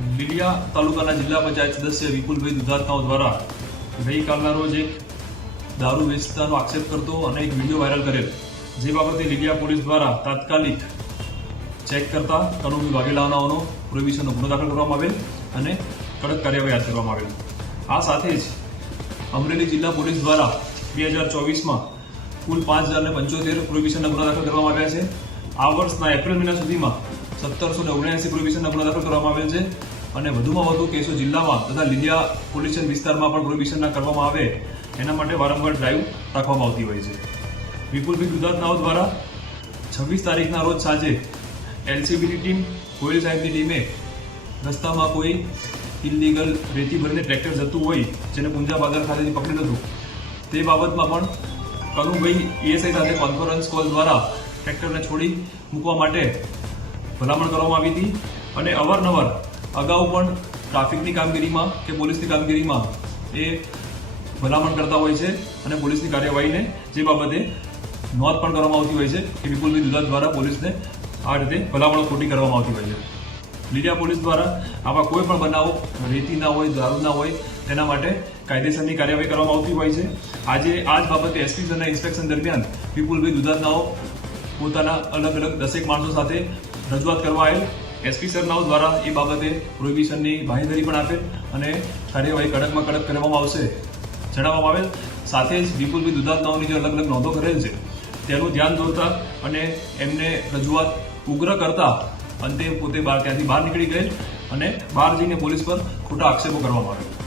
લીલિયા તાલુકાના જિલ્લા પંચાયત સદસ્ય વિપુલભાઈ દુધાતનાઓ દ્વારા ગઈકાલના રોજ એક દારૂ વેચતાનો આક્ષેપ કરતો અને એક વિડીયો વાયરલ કરેલ, જે બાબતે લીલિયા પોલીસ દ્વારા તાત્કાલિક ચેક કરતા કનુભાઈ વાઘેલાઓનો પ્રોહિબિશનનો ગુનો દાખલ કરવામાં આવેલ અને કડક કાર્યવાહી હાથ ધરવામાં આવેલ। આ સાથે જ અમરેલી જિલ્લા પોલીસ દ્વારા 2024માં કુલ 5075 પ્રોહિબિશનના ગુના દાખલ કરવામાં આવ્યા છે। આ વર્ષના એપ્રિલ મહિના સુધીમાં 1779 પ્રોહિબિશનના ગુના દાખલ કરવામાં આવેલ છે અને વધુમાં વધુ કેસો જિલ્લામાં તથા લીલિયા પોલીસ વિસ્તારમાં પણ પ્રોહિબિશનના કરવામાં આવે એના માટે વારંવાર ડ્રાઈવ રાખવામાં આવતી હોય છે। વિપુલભાઈ દુધાતનાઓ દ્વારા 26 તારીખના રોજ સાંજે એલસીબીની ટીમ, ગોયલ સાહેબની ટીમે રસ્તામાં કોઈ ઇલીગલ રેતી ભરીને ટ્રેક્ટર જતું હોય જેને પુંજા બાદર ખાતેથી પકડેલું હતું, તે બાબતમાં પણ કનુભાઈ ઈએસઆઈ સાથે કોન્ફરન્સ કોલ દ્વારા ટ્રેક્ટરને છોડી મૂકવા માટે ભલામણ કરવામાં આવી હતી અને અવારનવાર અગાઉ પણ ટ્રાફિકની કામગીરીમાં કે પોલીસની કામગીરીમાં એ ભલામણ કરતા હોય છે અને પોલીસની કાર્યવાહીને જે બાબતે નોંધ પણ કરવામાં આવતી હોય છે કે વિપુલભાઈ દુધાત દ્વારા પોલીસને આ રીતે ભલામણો ખોટી કરવામાં આવતી હોય છે। લીલિયા પોલીસ દ્વારા આવા કોઈ પણ બનાવો રેતી ના હોય, દારૂ ના હોય, તેના માટે કાયદેસરની કાર્યવાહી કરવામાં આવતી હોય છે। આજે આ જ બાબતે એસપી સરના ઇન્સ્પેક્શન દરમિયાન વિપુલભાઈ દુધાતનાઓ પોતાના અલગ અલગ 10 માણસો સાથે રજૂઆત કરવા આવેલ। એસપી સરનાઓ દ્વારા એ બાબતે પ્રોહિબિશનની બાંહેધરી પણ આપેલ અને કાર્યવાહી કડકમાં કડક કરવામાં આવશે જણાવવામાં આવેલ। સાથે જ વિપુલભાઈ દુધાતનાઓની જે અલગ અલગ નોંધો કરેલ છે તેનું ધ્યાન દોરતા અને એમને રજૂઆત ઉગ્ર કરતા અંતે પોતે ત્યાંથી બહાર નીકળી ગયેલ અને બહાર જઈને પોલીસ પર ખોટા આક્ષેપો કરવામાં આવેલ।